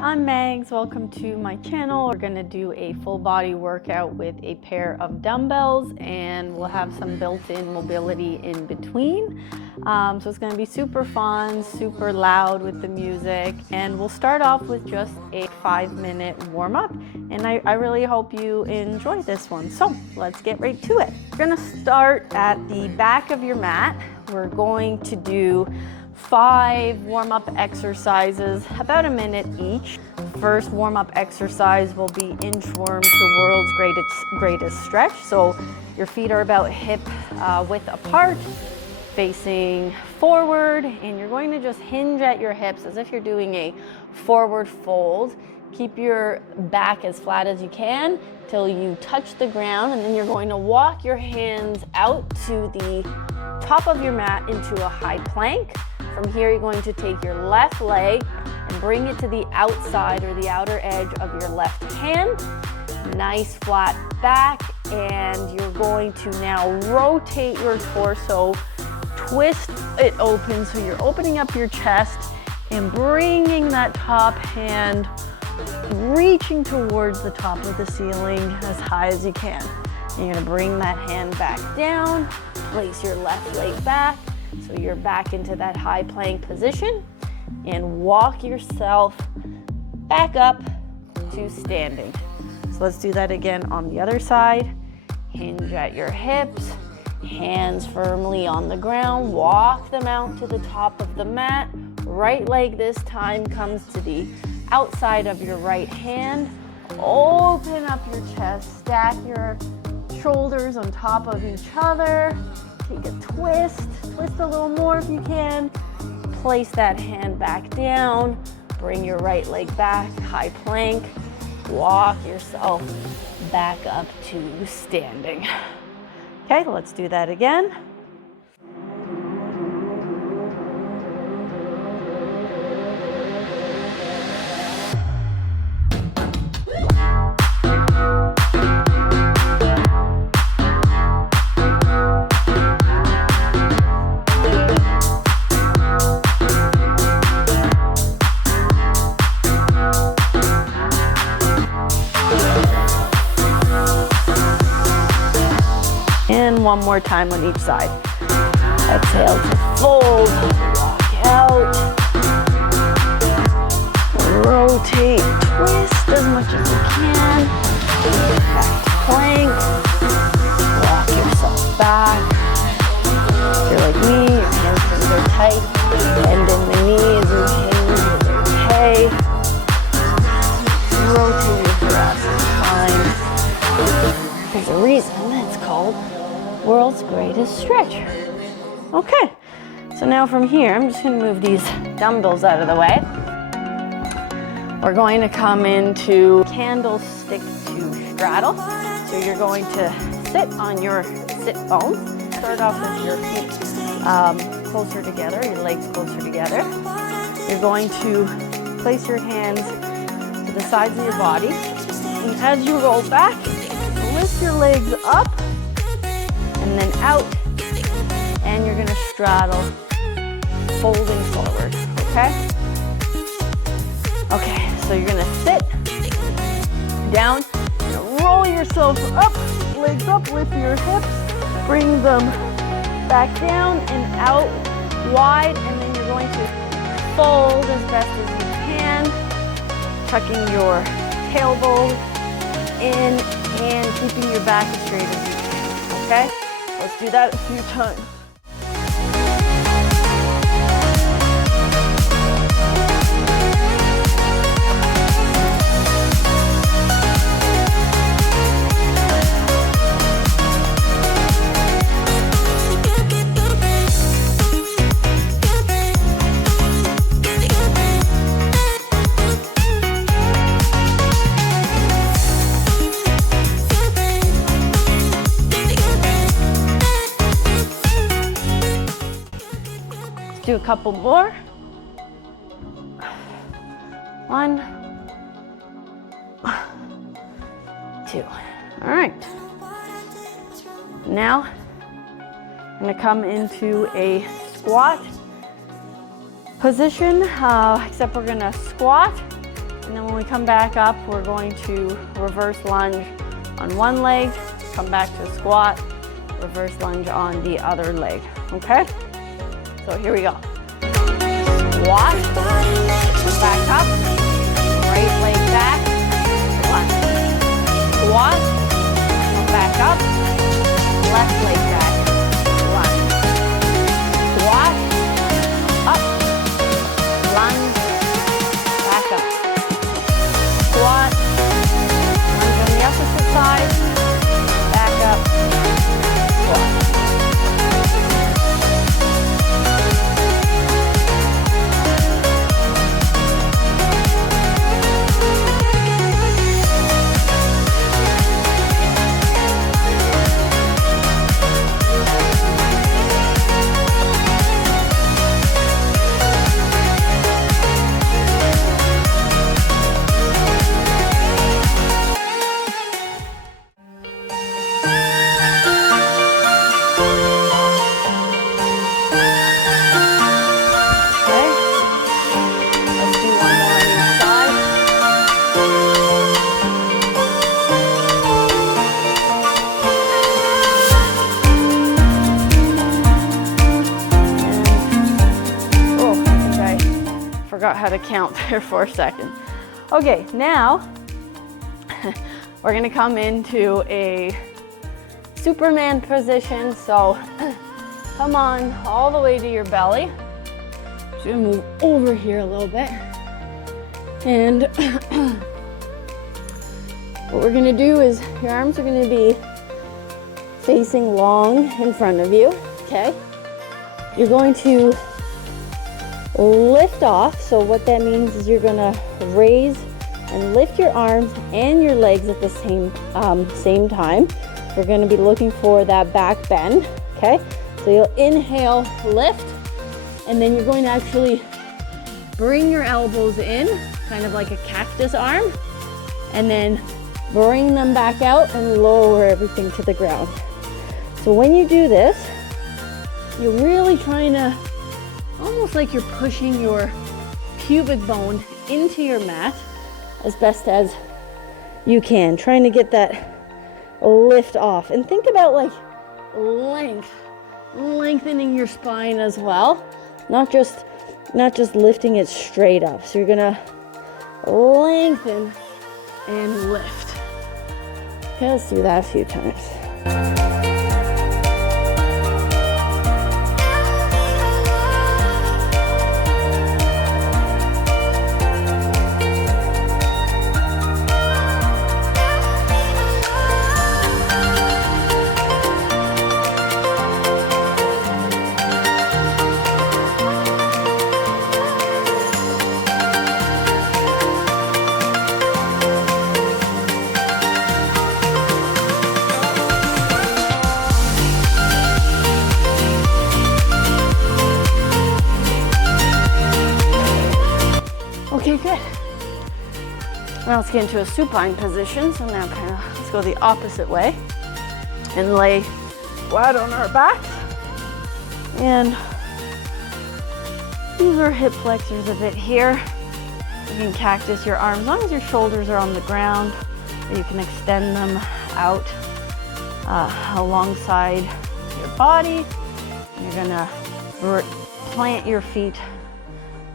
I'm Mags. Welcome to my channel. We're gonna do a full body workout with a pair of dumbbells, and we'll have some built-in mobility in between. So it's gonna be super fun, super loud with the music, and we'll start off with just a 5-minute warm-up, and I really hope you enjoy this one. So let's get right to it. We're gonna start at the back of your mat. We're going to do 5 warm-up exercises, about a minute each. First warm-up exercise will be inchworm to world's greatest stretch. So your feet are about hip width apart, facing forward, and you're going to just hinge at your hips as if you're doing a forward fold. Keep your back as flat as you can till you touch the ground, and then you're going to walk your hands out to the top of your mat into a high plank. From here, you're going to take your left leg and bring it to the outside or the outer edge of your left hand. Nice flat back, and you're going to now rotate your torso, twist it open so you're opening up your chest and bringing that top hand, reaching towards the top of the ceiling as high as you can. And you're gonna bring that hand back down, place your left leg back, so you're back into that high plank position, and walk yourself back up to standing. So let's do that again on the other side. Hinge at your hips, hands firmly on the ground, walk them out to the top of the mat. Right leg this time comes to the outside of your right hand. Open up your chest, stack your shoulders on top of each other. Take a twist a little more if you can. Place that hand back down. Bring your right leg back, high plank. Walk yourself back up to standing. Okay, let's do that again. And one more time on each side. Exhale to fold, walk out, rotate, twist as much as you can, back to plank, walk yourself back. If you're like me, your hamstrings are tight, bend in the knees, you hinge, it's okay. Rotate your thoracic spine. There's a reason it's called world's greatest stretch. Okay, so now from here, I'm just gonna move these dumbbells out of the way. We're going to come into candlestick to straddle. So you're going to sit on your sit bones. Start off with your feet closer together, your legs closer together. You're going to place your hands to the sides of your body. And as you roll back, lift your legs up and then out, and you're gonna straddle, folding forward, okay? Okay, so you're gonna sit down, you're gonna roll yourself up, legs up, lift your hips, bring them back down and out wide, and then you're going to fold as best as you can, tucking your tailbone in and keeping your back as straight as you can, okay? Let's do that a few times. Do a couple more. 1, 2. All right. Now, I'm gonna come into a squat position, except we're gonna squat And then when we come back up, we're going to reverse lunge on one leg, come back to a squat, reverse lunge on the other leg, okay? So here we go. Squat, come back up, right leg back, lunge. Squat, come back up, left leg back, lunge. Squat, up, lunge, back up. Squat, lunge on the opposite side, back up, squat. Forgot how to count there for a second. Okay, now we're gonna come into a Superman position. So come on all the way to your belly. Just gonna move over here a little bit. And what we're gonna do is your arms are gonna be facing long in front of you, okay? You're going to lift off. So what that means is you're gonna raise and lift your arms and your legs at the same time. We're gonna be looking for that back bend, okay? So you'll inhale, lift, and then you're going to actually bring your elbows in, kind of like a cactus arm, and then bring them back out and lower everything to the ground. So when you do this, you're really trying to, almost like you're pushing your pubic bone into your mat as best as you can, trying to get that lift off. And think about like lengthening your spine as well, not just lifting it straight up. So you're gonna lengthen and lift. Okay, let's do that a few times. Okay, good. Now let's get into a supine position. So now let's go the opposite way and lay flat on our backs and use our hip flexors a bit here. You can cactus your arms as long as your shoulders are on the ground, or you can extend them out alongside your body. You're gonna plant your feet,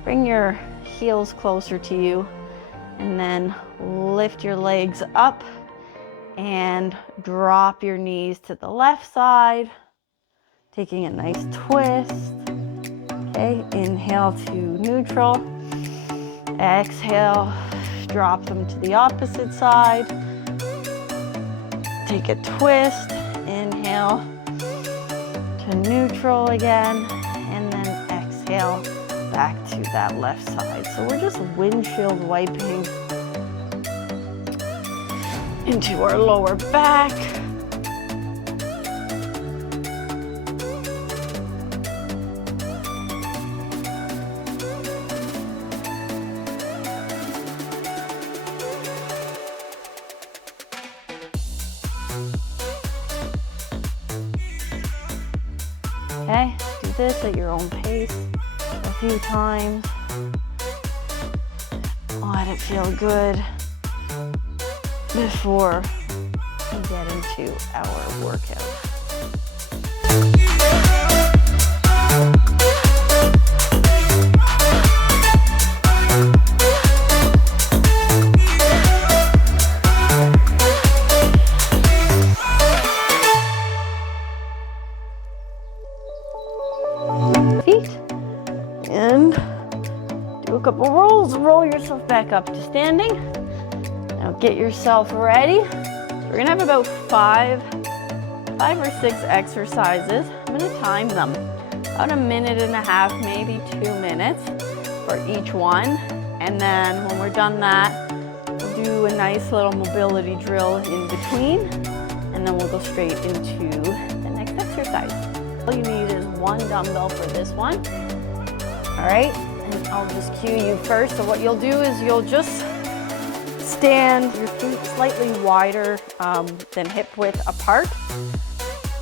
bring your heels closer to you, and then lift your legs up and drop your knees to the left side, taking a nice twist. Okay, inhale to neutral, exhale, drop them to the opposite side, take a twist, inhale to neutral again, and then exhale back to that left side. So we're just windshield wiping into our lower back. Okay, do this at your own pace a few times. Let it feel good before we get into our workout. Feet, and do a couple rolls. Roll yourself back up to standing. Now get yourself ready. We're gonna have about five or six exercises. I'm gonna time them. About 1.5 minutes, maybe 2 minutes for each one. And then when we're done that, we'll do a nice little mobility drill in between. And then we'll go straight into the next exercise. All you need is 1 dumbbell for this one. All right, and I'll just cue you first. So what you'll do is you'll just stand your feet slightly wider than hip width apart.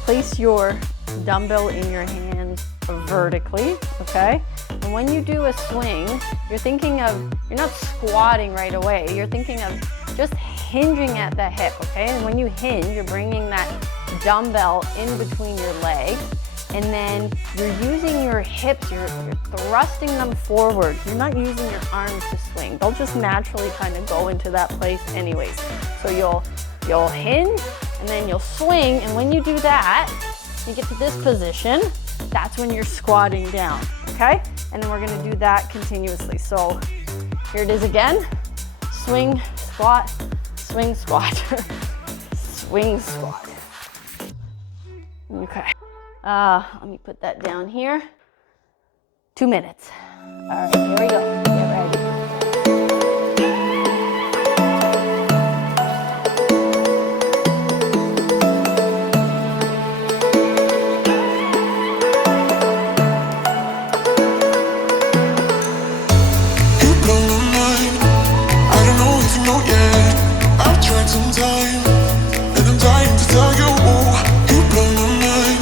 Place your dumbbell in your hand vertically, okay? And when you do a swing, you're not squatting right away. You're thinking of just hinging at the hip, okay? And when you hinge, you're bringing that dumbbell in between your legs, and then you're using your hips, you're thrusting them forward. You're not using your arms to swing. They'll just naturally kind of go into that place anyways. So you'll hinge, and then you'll swing, and when you do that, you get to this position, that's when you're squatting down, okay? And then we're gonna do that continuously. So here it is again. Swing, squat, swing, squat, swing, squat. Okay. Let me put that down here. 2 minutes. All right, here we go. Get ready. You blow my mind. I don't know if you know yet. I've tried some time, and I'm dying to tell you. You blow my mind.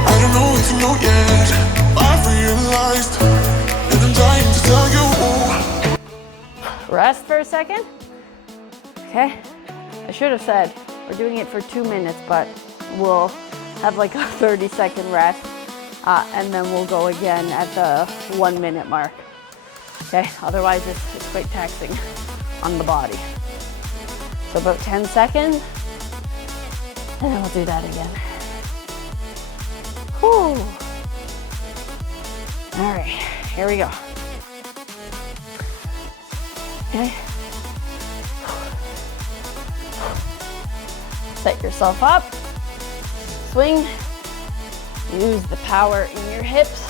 I don't know if you know yet. I've realized, and I'm dying to tell you. Rest for a second. Okay. I should have said we're doing it for 2 minutes, but we'll have like a 30-second rest, and then we'll go again at the 1 minute mark. Okay. Otherwise, it's quite taxing on the body. So about 10 seconds, and then we'll do that again. Whew. All right, here we go. Okay. Set yourself up. Swing. Use the power in your hips.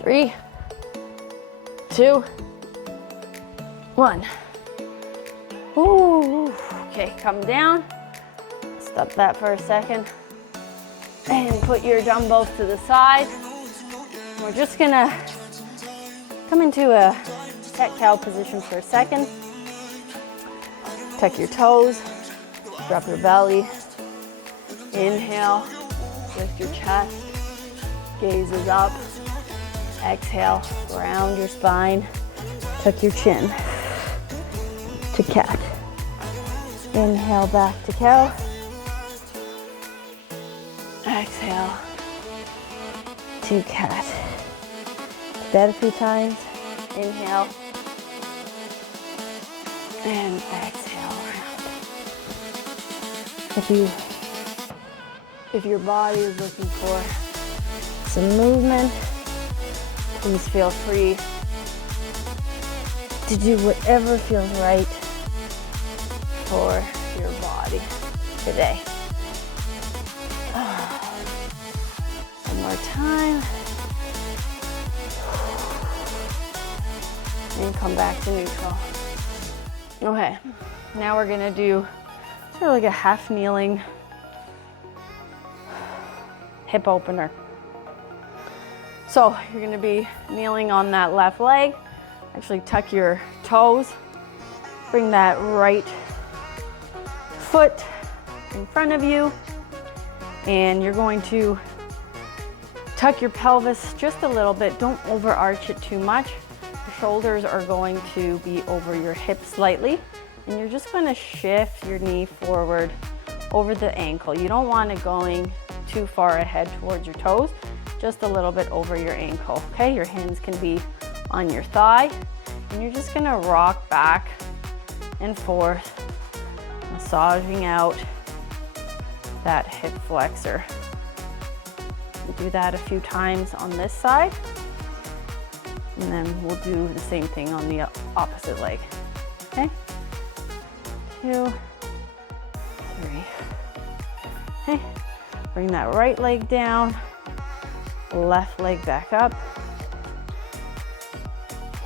Three, 2, 1. Ooh, okay, come down. Stop that for a second. And put your dumbbells to the side. We're just gonna come into a cat-cow position for a second. Tuck your toes, drop your belly. Inhale, lift your chest, gaze is up. Exhale, round your spine, tuck your chin to cat. Inhale, back to cow. Exhale to cat. Do that a few times. Inhale and exhale round. If your body is looking for some movement, please feel free to do whatever feels right for your body today. One more time. And come back to neutral. Okay, now we're gonna do sort of like a half kneeling hip opener. So you're gonna be kneeling on that left leg, Actually tuck your toes. Bring that right foot in front of you. And you're going to tuck your pelvis just a little bit. Don't overarch it too much. Your shoulders are going to be over your hips slightly. And you're just going to shift your knee forward over the ankle. You don't want it going too far ahead towards your toes, just a little bit over your ankle, okay? Your hands can be on your thigh, and you're just gonna rock back and forth, massaging out that hip flexor. We'll do that a few times on this side, and then we'll do the same thing on the opposite leg, okay? 2, 3. Okay, bring that right leg down, left leg back up,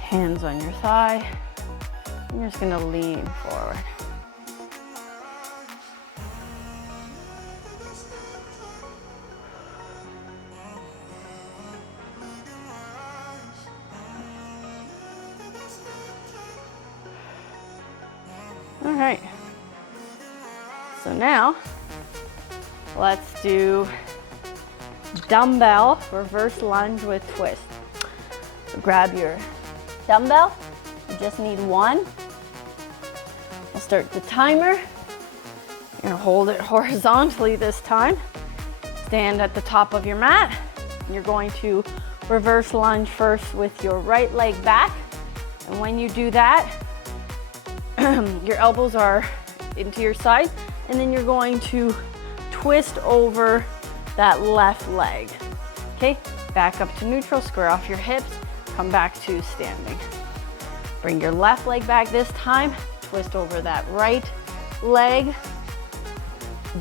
hands on your thigh, and you're just gonna lean forward. All right, so now let's do dumbbell reverse lunge with twist. So grab your dumbbell, you just need one. I'll start the timer. You're gonna hold it horizontally this time. Stand at the top of your mat. You're going to reverse lunge first with your right leg back. And when you do that, your elbows are into your side, and then you're going to twist over that left leg. Okay, back up to neutral, square off your hips, come back to standing. Bring your left leg back this time, twist over that right leg,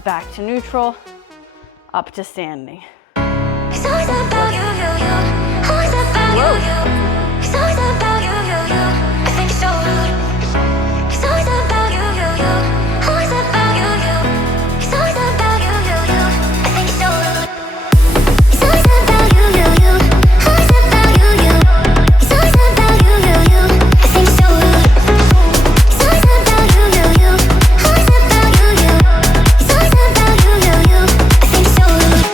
back to neutral, up to standing. It's always about you, always about you. It's always about you. I think it's so rude. It's always about you, always about you. It's always about you. I think it's so rude. It's always about you, always about you. It's always about you. I think it's so rude. It's always about you, always about you. It's always about you. I think it's so rude.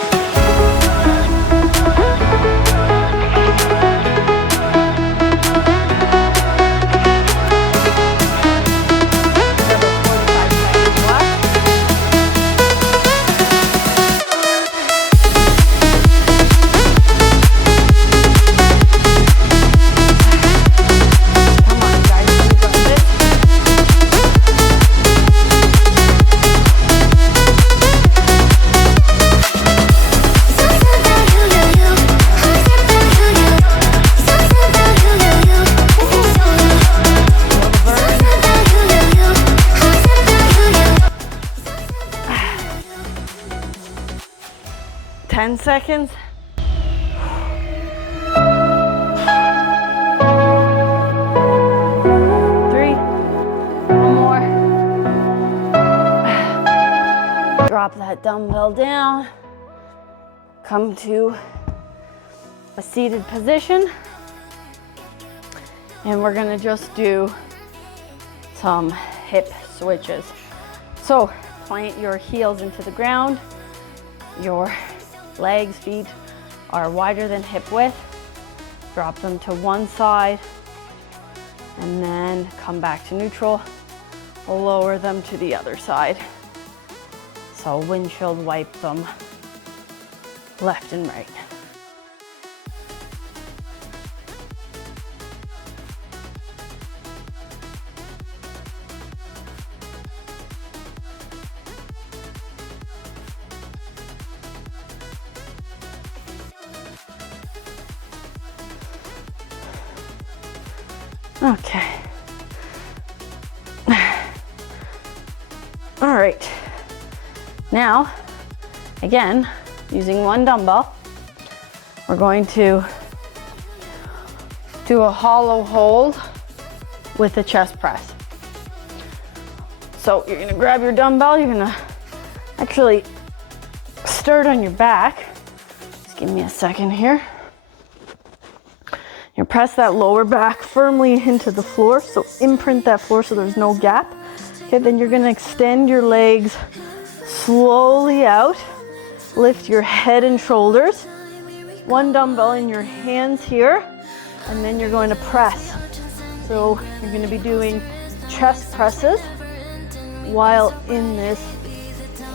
Come on, guys, we got this. It's 10 seconds. Three, one more. Drop that dumbbell down. Come to a seated position. And we're gonna just do some hip switches. So plant your heels into the ground. Your legs, feet are wider than hip width. Drop them to one side and then come back to neutral. Lower them to the other side. So windshield wipe them left and right. Okay. All right. Now, again, using one dumbbell, we're going to do a hollow hold with a chest press. So you're gonna grab your dumbbell, you're gonna actually start on your back. Just give me a second here. You press that lower back firmly into the floor, so imprint that floor so there's no gap. Okay, then you're gonna extend your legs slowly out. Lift your head and shoulders. One dumbbell in your hands here, and then you're going to press. So you're gonna be doing chest presses while in this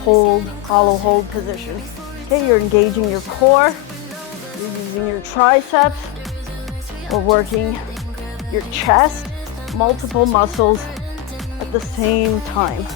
hold, hollow hold position. Okay, you're engaging your core, you're using your triceps, we're working your chest, multiple muscles at the same time.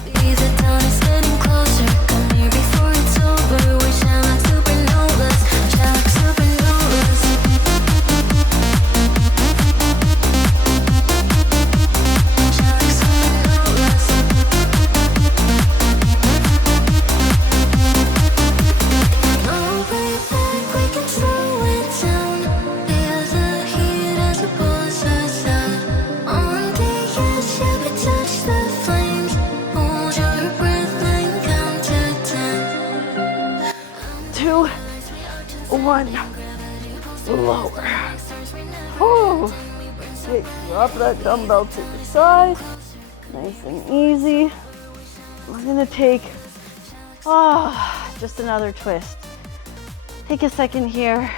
One, lower. Oh, okay, drop that dumbbell to the side, nice and easy. We're gonna take, just another twist. Take a second here,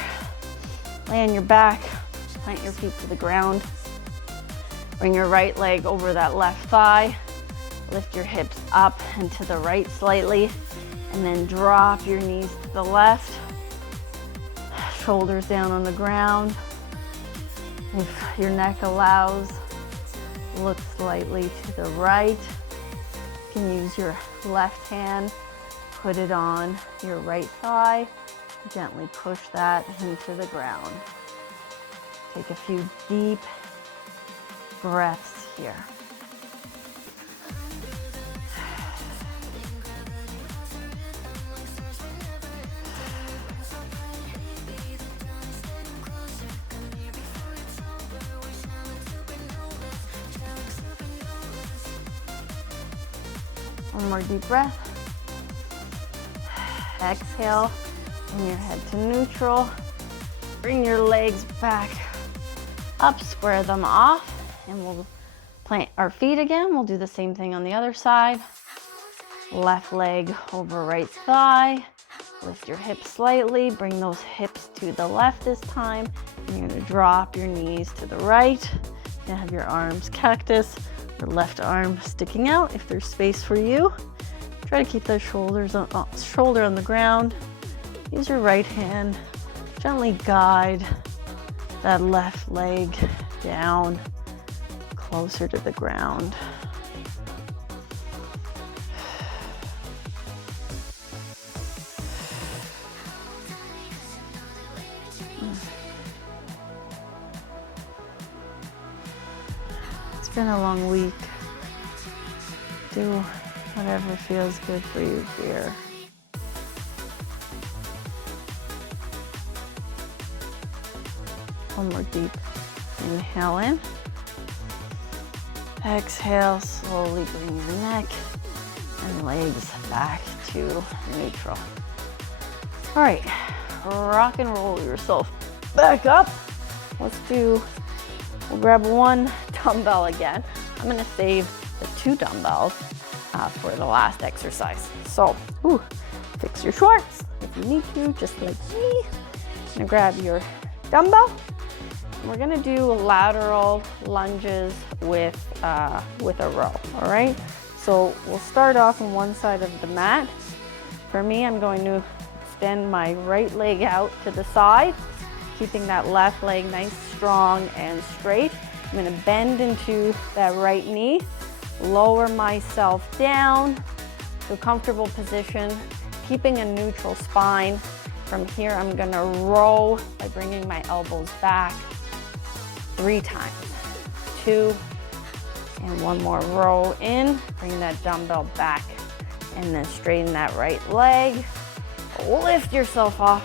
lay on your back, plant your feet to the ground. Bring your right leg over that left thigh, lift your hips up and to the right slightly, and then drop your knees to the left. Shoulders down on the ground. If your neck allows, look slightly to the right. You can use your left hand, put it on your right thigh, gently push that into the ground. Take a few deep breaths here. One more deep breath. Exhale, bring your head to neutral. Bring your legs back up, square them off, and we'll plant our feet again. We'll do the same thing on the other side. Left leg over right thigh. Lift your hips slightly. Bring those hips to the left this time. And you're gonna drop your knees to the right. You're gonna have your arms cactus. Your left arm sticking out if there's space for you. Try to keep those shoulders shoulder on the ground. Use your right hand. Gently guide that left leg down closer to the ground. It's been a long week. Do whatever feels good for you here. One more deep inhale in. Exhale, slowly bring your neck and legs back to neutral. All right, rock and roll yourself back up. We'll grab one dumbbell again. I'm gonna save the 2 dumbbells for the last exercise. So, fix your shorts if you need to, just like me. Gonna grab your dumbbell. We're gonna do lateral lunges with a row, all right? So we'll start off on one side of the mat. For me, I'm going to extend my right leg out to the side, keeping that left leg nice, strong, and straight. I'm gonna bend into that right knee, lower myself down to a comfortable position, keeping a neutral spine. From here, I'm gonna row by bringing my elbows back 3 times. 2, and one more row in. Bring that dumbbell back, and then straighten that right leg. Lift yourself off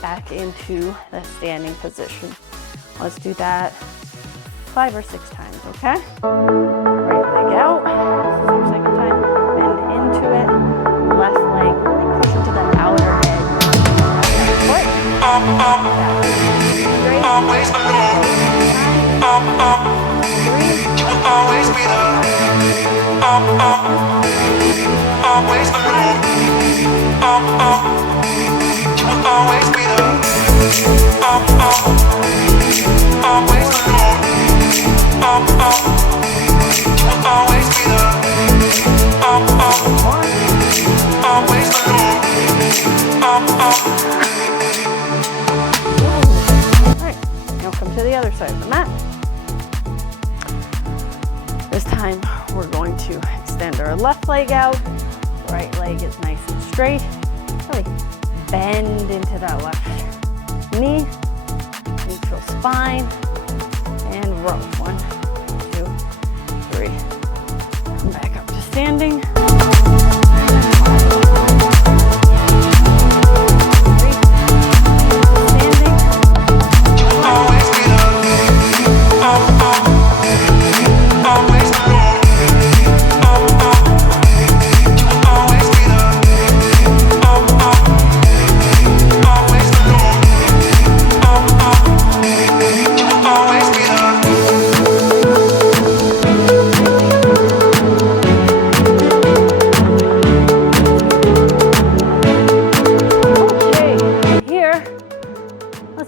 back into the standing position. Let's do that 5 or 6 times, okay? Right leg out. This is our second time. Bend into it. Left leg, really push into the outer edge. Foot. Back. Straight. Always alone. You will always be there. Always alone. You will always be there. Always alone. Alright, now come to the other side of the mat. This time we're going to extend our left leg out. Right leg is nice and straight. Really bend into that left knee. Neutral spine. And row. 1, 2, 3. Come back up to standing.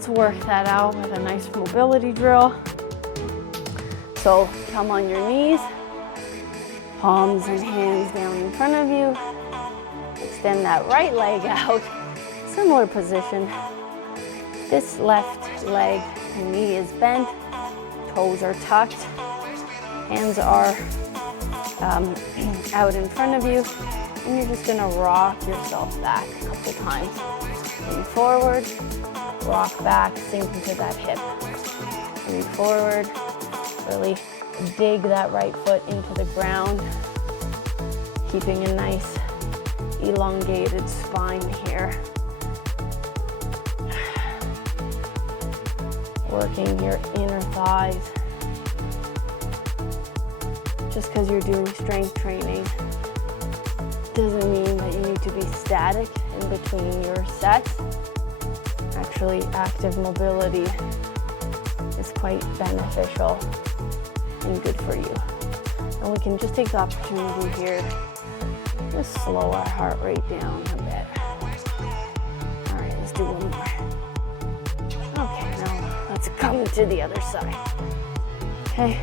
Work that out with a nice mobility drill. So come on your knees, palms and hands down in front of you. Extend that right leg out, similar position. This left leg and knee is bent, toes are tucked, hands are out in front of you, and you're just gonna rock yourself back a couple times. Lean forward, rock back, sink into that hip. Move forward, really dig that right foot into the ground, keeping a nice elongated spine here. Working your inner thighs. Just because you're doing strength training doesn't mean that you need to be static in between your sets. Actually, active mobility is quite beneficial and good for you. And we can just take the opportunity here, just slow our heart rate down a bit. All right, let's do one more. Okay, now let's come to the other side. Okay,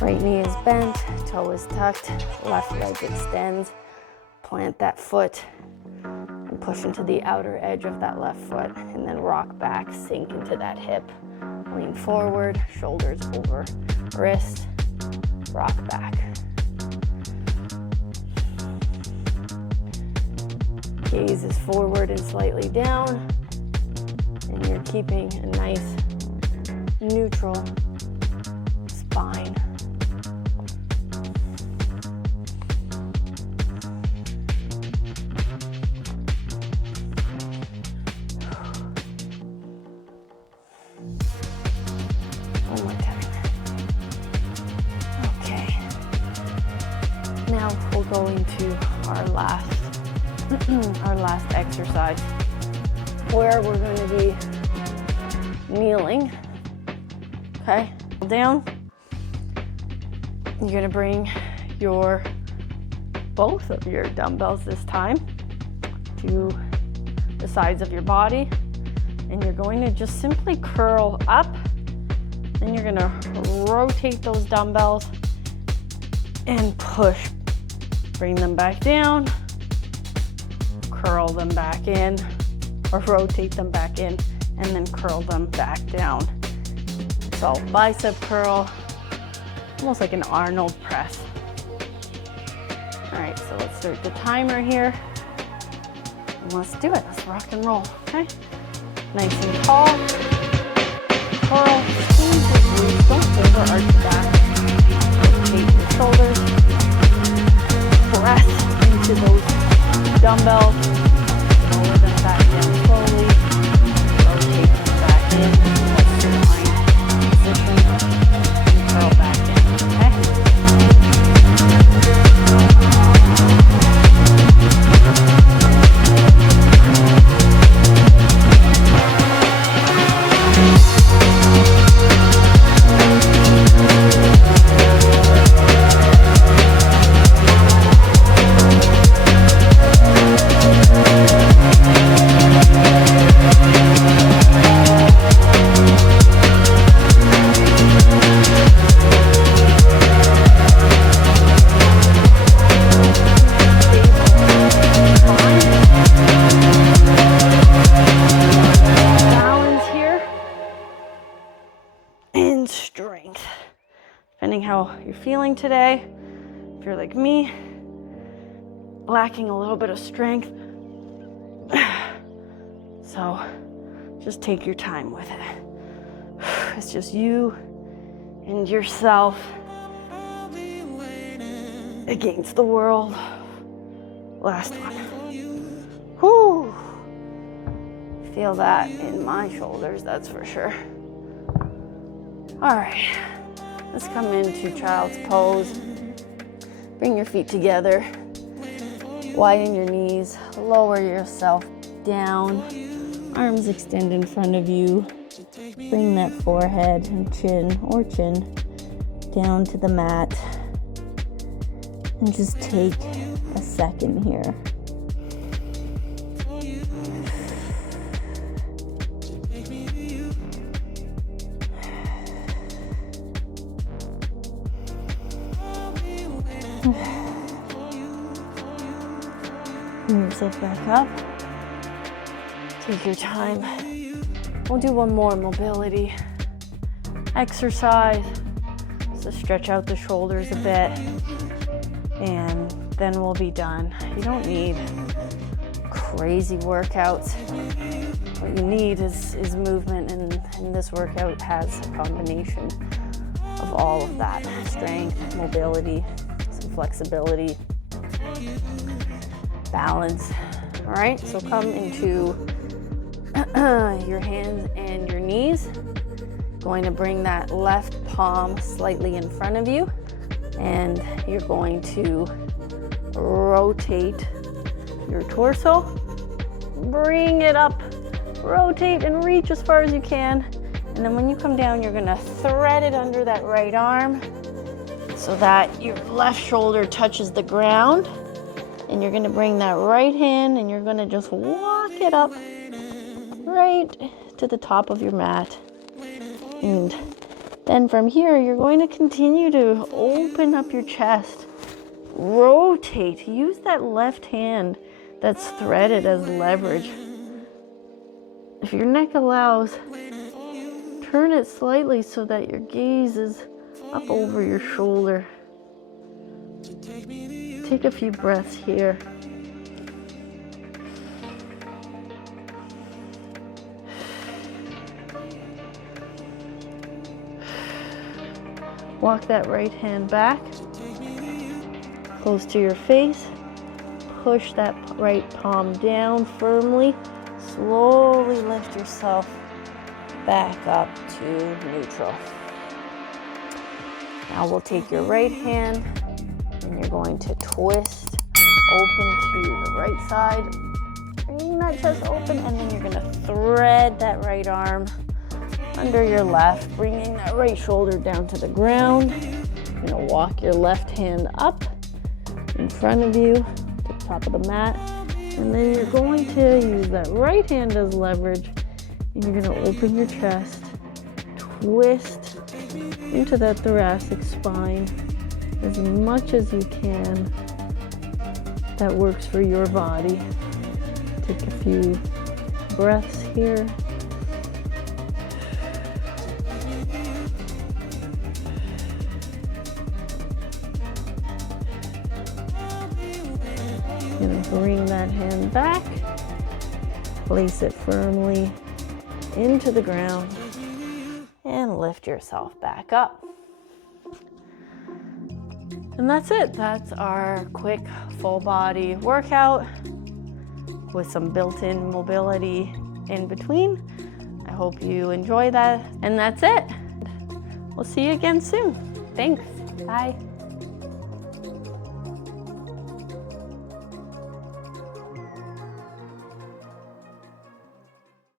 right knee is bent, toe is tucked, left leg extends, plant that foot, and push into the outer edge of that left foot, and then rock back, sink into that hip, lean forward, shoulders over wrist, rock back. Gaze is forward and slightly down, and you're keeping a nice neutral spine. One more time. Okay. Now we'll go into our last exercise, where we're going to be kneeling. Okay, down. You're going to bring both of your dumbbells this time to the sides of your body, and you're going to just simply curl up. Then you're going to rotate those dumbbells and push. Bring them back down, curl them back in, or rotate them back in, and then curl them back down. So bicep curl, almost like an Arnold press. All right, so let's start the timer here. And let's do it. Let's rock and roll, okay? Nice and tall. Curl, squeeze your glutes, don't overarch back. Rotate your shoulders. Press into those dumbbells. Lower them back down slowly. Rotate them back in. Let's find position and curl back in, okay? depending how you're feeling today. If you're like me, lacking a little bit of strength, so just take your time with it. It's just you and yourself against the world. Last one. Whew. Feel that in my shoulders, that's for sure. All right, let's come into child's pose. Bring your feet together. Widen your knees. Lower yourself down. Arms extend in front of you. Bring that forehead and chin down to the mat. And just take a second here. Bring yourself back up. Take your time. We'll do one more mobility exercise. So stretch out the shoulders a bit, and then we'll be done. You don't need crazy workouts. What you need is movement, and this workout has a combination of all of that. Strength, mobility, some flexibility, balance. All right, so come into your hands and your knees. Going to bring that left palm slightly in front of you, and you're going to rotate your torso. Bring it up, rotate and reach as far as you can. And then when you come down, you're gonna thread it under that right arm so that your left shoulder touches the ground. And you're gonna bring that right hand and you're gonna just walk it up right to the top of your mat. And then from here, you're going to continue to open up your chest, rotate, use that left hand that's threaded as leverage. If your neck allows, turn it slightly so that your gaze is up over your shoulder. Take a few breaths here. Walk that right hand back, close to your face. Push that right palm down firmly. Slowly lift yourself back up to neutral. Now we'll take your right hand and you're going to twist open to the right side. Bringing that chest open, and then you're going to thread that right arm under your left, bringing that right shoulder down to the ground. You're going to walk your left hand up in front of you to the top of the mat, and then you're going to use that right hand as leverage, and you're going to open your chest, twist into that thoracic spine as much as you can. That works for your body. Take a few breaths here. Gonna bring that hand back, place it firmly into the ground, and lift yourself back up. And that's it. That's our quick full body workout with some built-in mobility in between. I hope you enjoy that. And that's it. We'll see you again soon. Thanks. Bye.